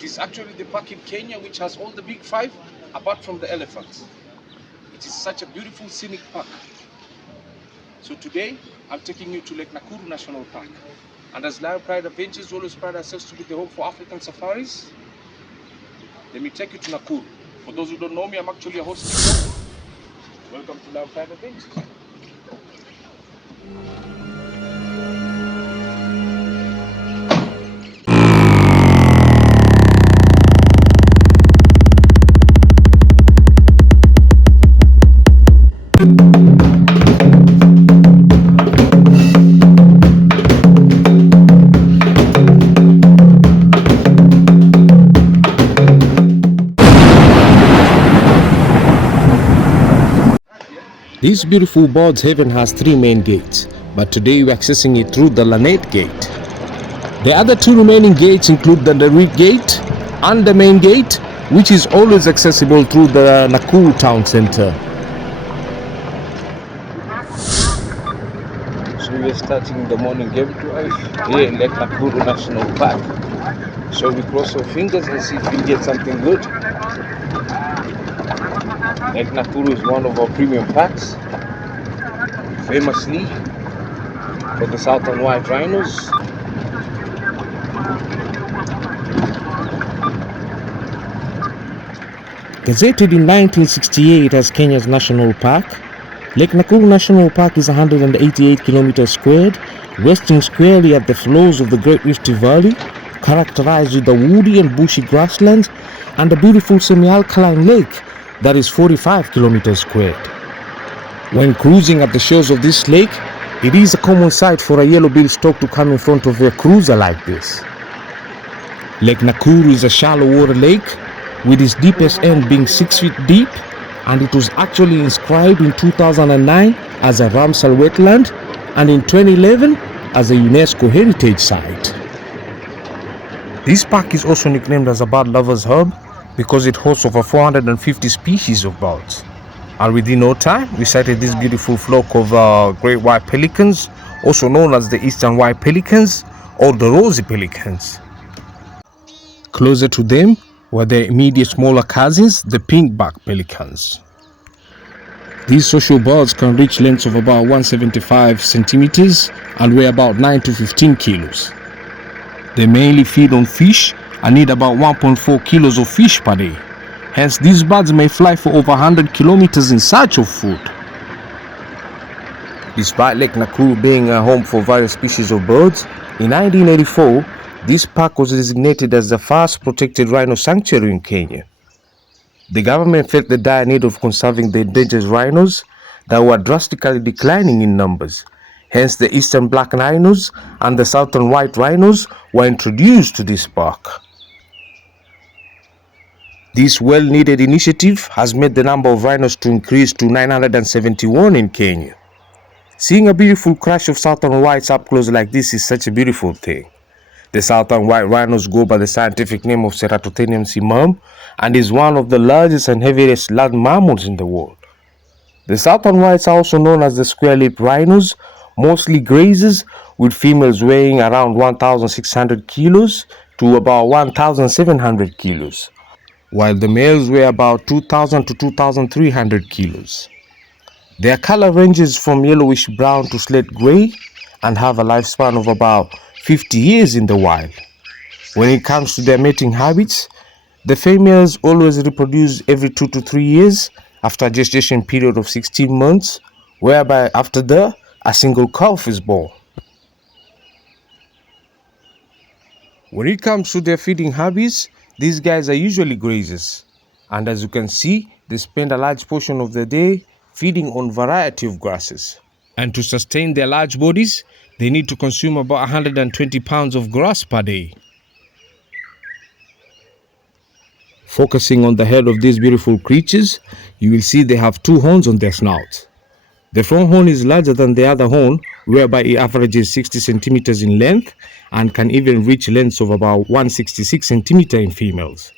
It is actually the park in Kenya which has all the big five, apart from the elephants. It is such a beautiful scenic park. So today, I'm taking you to Lake Nakuru National Park. And as Lion Pride Adventures always pride ourselves to be the home for African safaris, let me take you to Nakuru. For those who don't know me, I'm actually a host. Welcome to Lion Pride Adventures. This beautiful bird's heaven has 3 main gates, but today we're accessing it through the Lanette gate. The other 2 remaining gates include the Eric gate and the main gate, which is always accessible through the Nakuru town center. So we're starting the morning game drive here in Lake Nakuru National Park. So we cross our fingers and see if we get something good. Lake Nakuru is one of our premium parks, famously for the southern white rhinos. Gazetted in 1968 as Kenya's national park, Lake Nakuru National Park is 188 kilometers squared, resting squarely at the flows of the Great Rift Valley, characterized with the woody and bushy grasslands and a beautiful semi-alkaline lake that is 45 kilometers squared. When cruising at the shores of this lake, it is a common sight for a yellow-billed stork to come in front of a cruiser like this. Lake Nakuru is a shallow water lake, with its deepest end being 6 feet deep, and it was actually inscribed in 2009 as a Ramsar wetland and in 2011 as a UNESCO heritage site. This park is also nicknamed as a bird lover's hub because it hosts over 450 species of birds. And within no time, we sighted this beautiful flock of great white pelicans, also known as the eastern white pelicans or the rosy pelicans. Closer to them were their immediate smaller cousins, the pink-backed pelicans. These social birds can reach lengths of about 175 centimeters and weigh about 9 to 15 kilos. They mainly feed on fish and need about 1.4 kilos of fish per day. Hence, these birds may fly for over 100 kilometers in search of food. Despite Lake Nakuru being a home for various species of birds, in 1984, this park was designated as the first protected rhino sanctuary in Kenya. The government felt the dire need of conserving the endangered rhinos that were drastically declining in numbers. Hence, the eastern black rhinos and the southern white rhinos were introduced to this park. This well-needed initiative has made the number of rhinos to increase to 971 in Kenya. Seeing a beautiful crush of southern whites up close like this is such a beautiful thing. The southern white rhinos go by the scientific name of Ceratothenium simum and is one of the largest and heaviest land mammals in the world. The southern whites are also known as the square-lipped rhinos, mostly grazers, with females weighing around 1,600 kilos to about 1,700 kilos, while the males weigh about 2,000 to 2,300 kilos. Their color ranges from yellowish brown to slate gray and have a lifespan of about 50 years in the wild. When it comes to their mating habits, the females always reproduce every 2 to 3 years after a gestation period of 16 months, whereby after that, a single calf is born. When it comes to their feeding habits, these guys are usually grazers, and as you can see, they spend a large portion of the day feeding on a variety of grasses. And to sustain their large bodies, they need to consume about 120 pounds of grass per day. Focusing on the head of these beautiful creatures, you will see they have 2 horns on their snouts. The front horn is larger than the other horn, whereby it averages 60 centimeters in length and can even reach lengths of about 166 centimeters in females.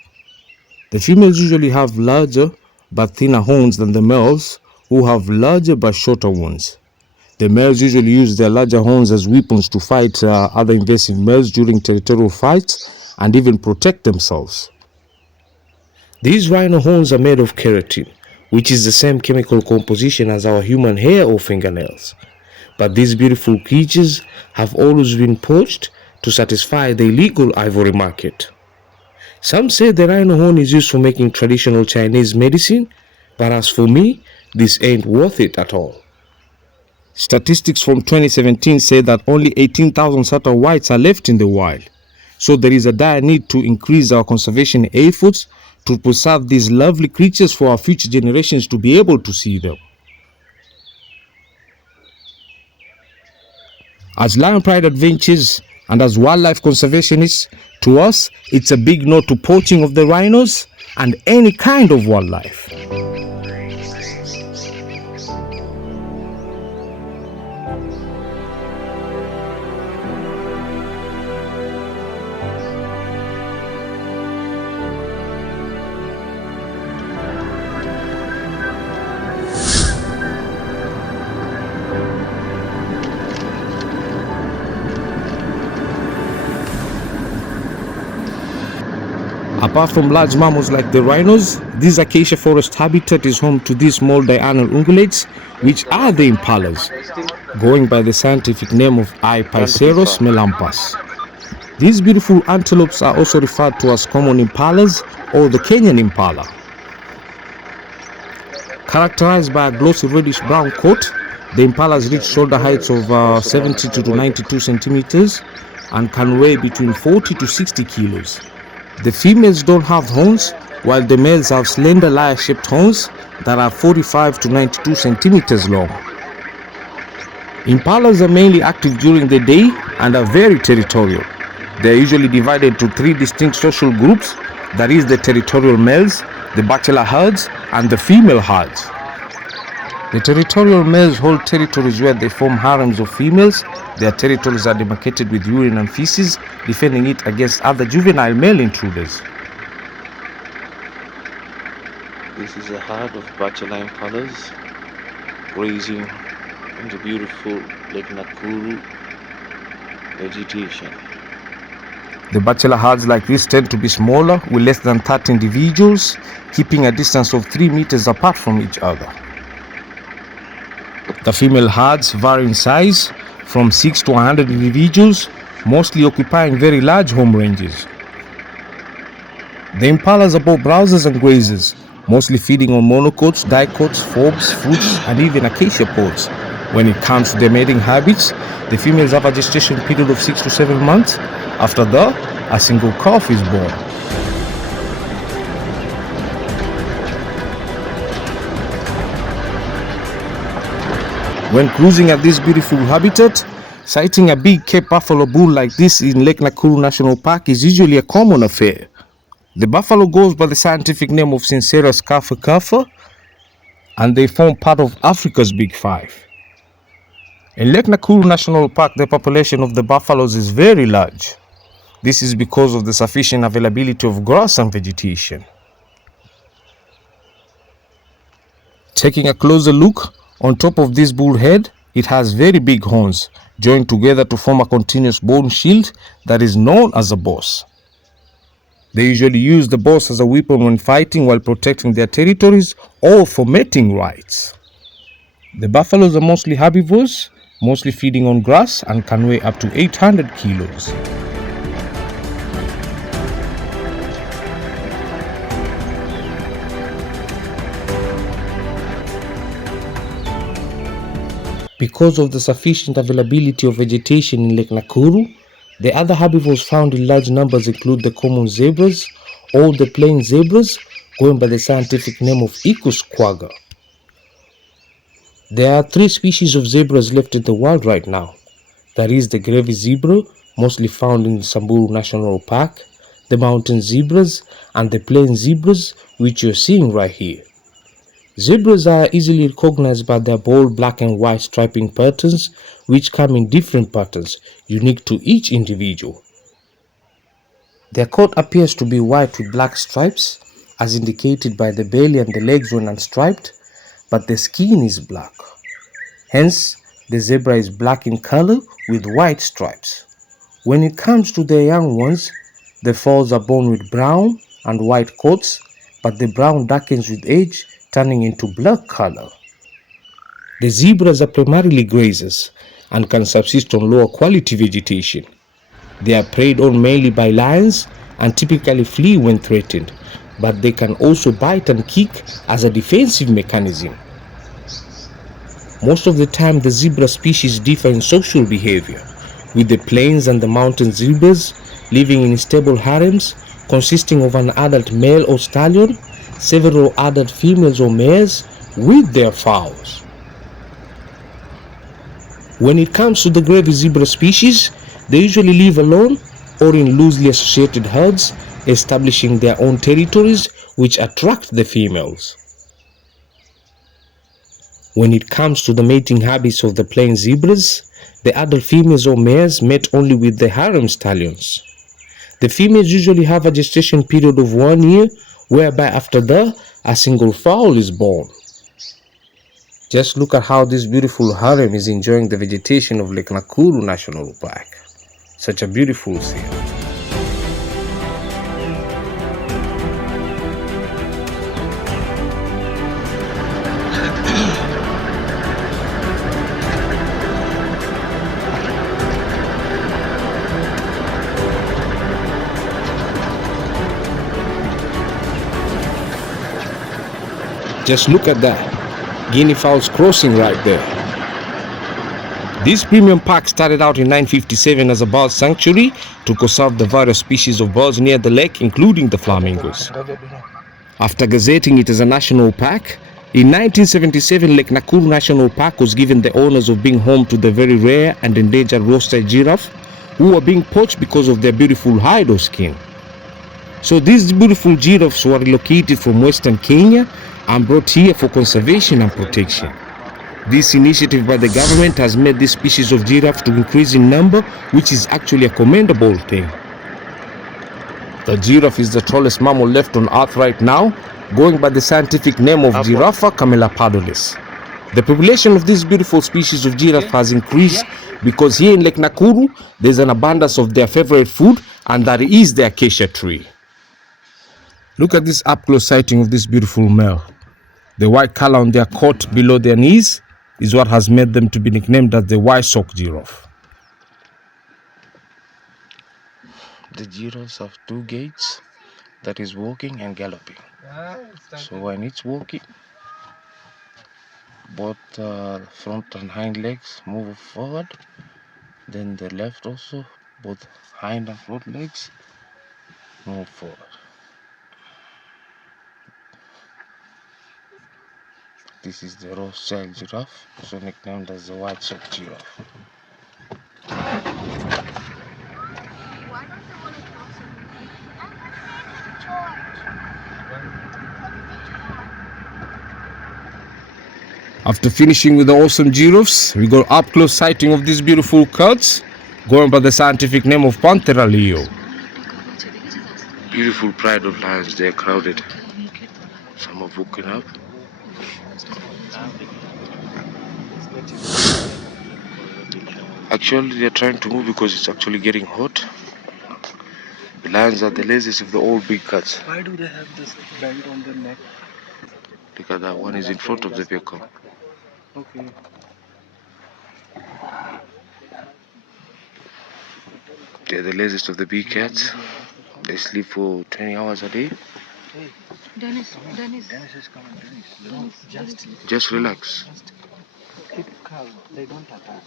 The females usually have larger but thinner horns than the males, who have larger but shorter ones. The males usually use their larger horns as weapons to fight other invasive males during territorial fights, and even protect themselves. These rhino horns are made of keratin, which is the same chemical composition as our human hair or fingernails. But these beautiful creatures have always been poached to satisfy the illegal ivory market. Some say the rhino horn is used for making traditional Chinese medicine, but as for me, this ain't worth it at all. Statistics from 2017 say that only 18,000 sato whites are left in the wild. So there is a dire need to increase our conservation efforts to preserve these lovely creatures for our future generations to be able to see them. As Lion Pride Adventures and as wildlife conservationists, to us, it's a big no to poaching of the rhinos and any kind of wildlife. Apart from large mammals like the rhinos, this acacia forest habitat is home to these small diurnal ungulates, which are the impalas, going by the scientific name of Ipaiceros melampas. These beautiful antelopes are also referred to as common impalas or the Kenyan impala. Characterized by a glossy reddish-brown coat, the impalas reach shoulder heights of 70 to 92 centimeters and can weigh between 40 to 60 kilos. The females don't have horns, while the males have slender lyre-shaped horns that are 45 to 92 centimeters long. Impalas are mainly active during the day and are very territorial. They are usually divided into three distinct social groups, that is the territorial males, the bachelor herds, and the female herds. The territorial males hold territories where they form harems of females. Their territories are demarcated with urine and feces, defending it against other juvenile male intruders. This is a herd of bachelor impalas grazing in the beautiful Lake Nakuru vegetation. The bachelor herds like this tend to be smaller, with less than 30 individuals, keeping a distance of 3 meters apart from each other. The female herds vary in size from 6 to 100 individuals, mostly occupying very large home ranges. The impalas are both browsers and grazers, mostly feeding on monocots, dicots, forbs, fruits, and even acacia pods. When it comes to their mating habits, the females have a gestation period of 6 to 7 months. After that, a single calf is born. When cruising at this beautiful habitat, sighting a big Cape buffalo bull like this in Lake Nakuru National Park is usually a common affair. The buffalo goes by the scientific name of Sincerus kaffa, and they form part of Africa's Big Five. In Lake Nakuru National Park, the population of the buffaloes is very large. This is because of the sufficient availability of grass and vegetation. Taking a closer look, on top of this bull head, it has very big horns, joined together to form a continuous bone shield that is known as a boss. They usually use the boss as a weapon when fighting while protecting their territories or for mating rights. The buffaloes are mostly herbivores, mostly feeding on grass, and can weigh up to 800 kilos. Because of the sufficient availability of vegetation in Lake Nakuru, the other herbivores found in large numbers include the common zebras or the plain zebras, going by the scientific name of Icus quagga. There are 3 species of zebras left in the world right now. That is the Grevy's zebra, mostly found in the Samburu National Park, the mountain zebras, and the plain zebras, which you're seeing right here. Zebras are easily recognized by their bold black and white striping patterns, which come in different patterns, unique to each individual. Their coat appears to be white with black stripes, as indicated by the belly and the legs when unstriped, but the skin is black. Hence, the zebra is black in color with white stripes. When it comes to their young ones, The foals are born with brown and white coats, but the brown darkens with age, turning into black color. The zebras are primarily grazers and can subsist on lower quality vegetation. They are preyed on mainly by lions and typically flee when threatened, but they can also bite and kick as a defensive mechanism. Most of the time, the zebra species differ in social behavior, with the plains and the mountain zebras living in stable harems consisting of an adult male or stallion, several adult females or mares with their fowls. When it comes to the gravy zebra species, they usually live alone or in loosely associated herds, establishing their own territories which attract the females. When it comes to the mating habits of the plain zebras, the adult females or mares mate only with the harem stallions. The females usually have a gestation period of 1 year, whereby after that, a single fowl is born. Just look at how this beautiful harem is enjoying the vegetation of Lake Nakuru National Park. Such a beautiful scene. Just look at that. Guinea fowls crossing right there. This premium park started out in 1957 as a bird sanctuary to conserve the various species of birds near the lake, including the flamingos. After gazetting it as a national park, in 1977 Lake Nakuru National Park was given the honors of being home to the very rare and endangered roaster giraffe, who were being poached because of their beautiful hide or skin. So these beautiful giraffes were relocated from Western Kenya and brought here for conservation and protection. This initiative by the government has made this species of giraffe to increase in number, which is actually a commendable thing. The giraffe is the tallest mammal left on earth right now, going by the scientific name of Giraffa camelopardalis. The population of this beautiful species of giraffe has increased because here in Lake Nakuru, there's an abundance of their favorite food, and that is the acacia tree. Look at this up-close sighting of this beautiful male. The white color on their coat below their knees is what has made them to be nicknamed as the white sock giraffe. The giraffes have two gaits, that is walking and galloping. So when it's walking, both front and hind legs move forward, then the left also, both hind and front legs move forward. This is the Rothschild giraffe, also nicknamed as the white sock giraffe. After finishing with the awesome giraffes, we got up-close sighting of these beautiful cats, going by the scientific name of Panthera leo. Beautiful pride of lions, they're crowded. Some have woken up. Actually, they're trying to move because it's actually getting hot. The lions are the laziest of the all big cats. Why do they have this belt on their neck? Look at that, one is in front of the vehicle. Okay. They're the laziest of the big cats. They sleep for 20 hours a day. Dennis is coming, Dennis. Just relax. Keep calm. They don't attack.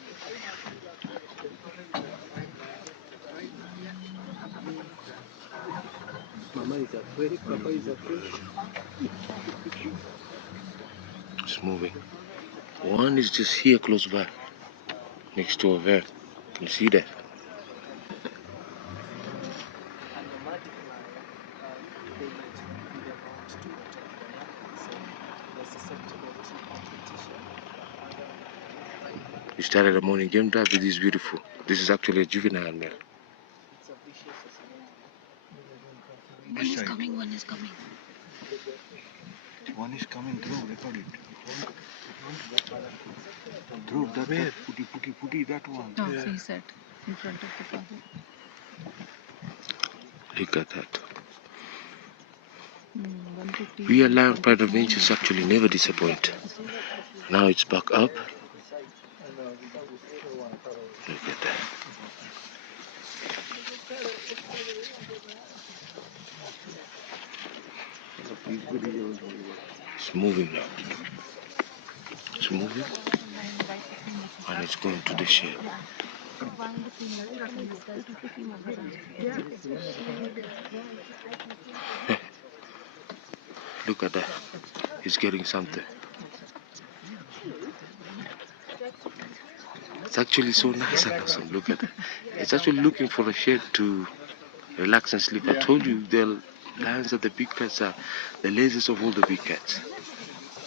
Mama is afraid, Papa is afraid. It's moving. One is just here close by, next to a van. Can you see that? We started a morning game drive with this beautiful. This is actually a juvenile male. One is coming. One is coming through, record it. Through that putty, that one. No, he said in front of the father. Look at that. We at Lion Pride Adventures actually never disappoint. Now it's back up. Look at that. It's moving now. It's moving. And it's going to the shed. Look at that. He's getting something. It's actually so nice and awesome. Look at that. It's actually looking for a shed to relax and sleep. I told you the lions are the big cats, are the laziest of all the big cats.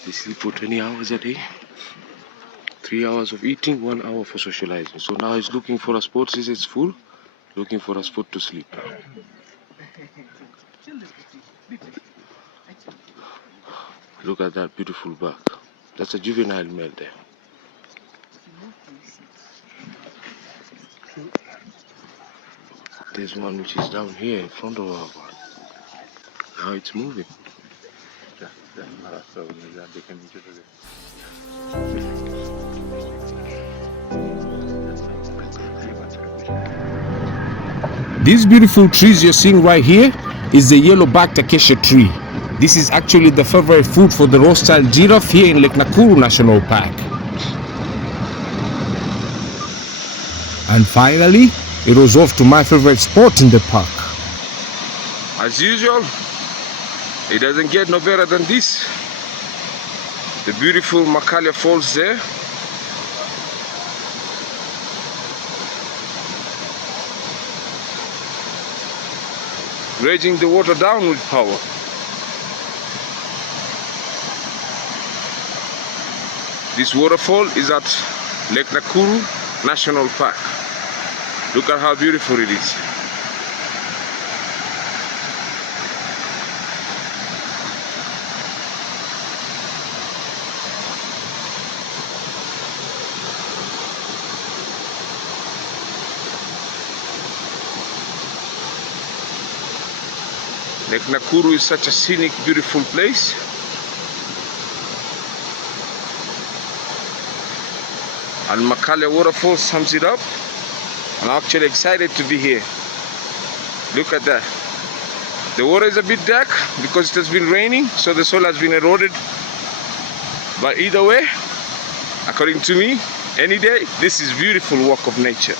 They sleep for 20 hours a day. 3 hours of eating, 1 hour for socializing. So now he's looking for a spot since it's full. Looking for a spot to sleep now. Look at that beautiful buck. That's a juvenile male there. There's one which is down here in front of our one. Now it's moving. These beautiful trees you're seeing right here is the yellow-backed acacia tree. This is actually the favorite food for the road-style giraffe here in Lake Nakuru National Park. And finally, it was off to my favorite spot in the park. As usual, it doesn't get no better than this. The beautiful Makalia Falls there. Raging the water down with power. This waterfall is at Lake Nakuru National Park. Look at how beautiful it is. Lake Nakuru is such a scenic, beautiful place. And Makalia waterfall sums it up. I'm actually excited to be here. Look at that. The water is a bit dark because it has been raining, so the soil has been eroded. But either way, according to me, any day, this is beautiful work of nature.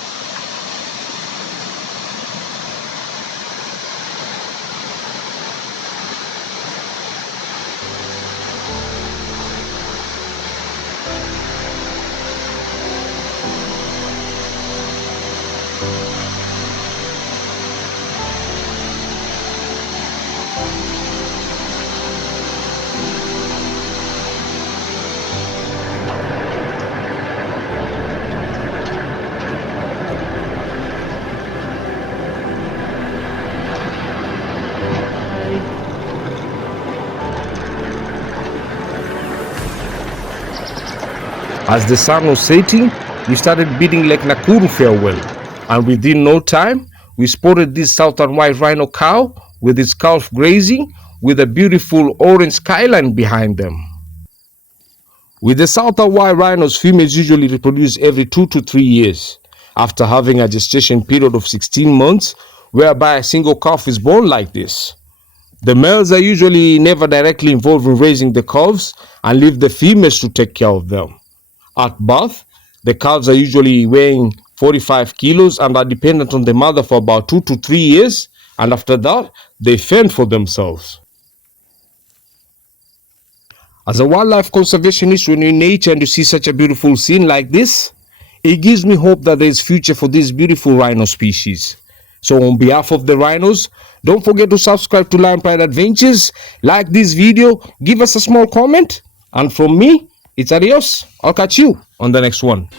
As the sun was setting, we started bidding Lake Nakuru farewell, and within no time, we spotted this southern white rhino cow with its calf grazing with a beautiful orange skyline behind them. With the southern white rhinos, females usually reproduce every 2 to 3 years after having a gestation period of 16 months, whereby a single calf is born like this. The males are usually never directly involved in raising the calves and leave the females to take care of them. At birth, the calves are usually weighing 45 kilos and are dependent on the mother for about 2 to 3 years, and after that, they fend for themselves. As a wildlife conservationist, when you're in nature and you see such a beautiful scene like this, it gives me hope that there is future for this beautiful rhino species. So on behalf of the rhinos, don't forget to subscribe to Lion Pride Adventures, like this video, give us a small comment, and from me, it's adios. I'll catch you on the next one.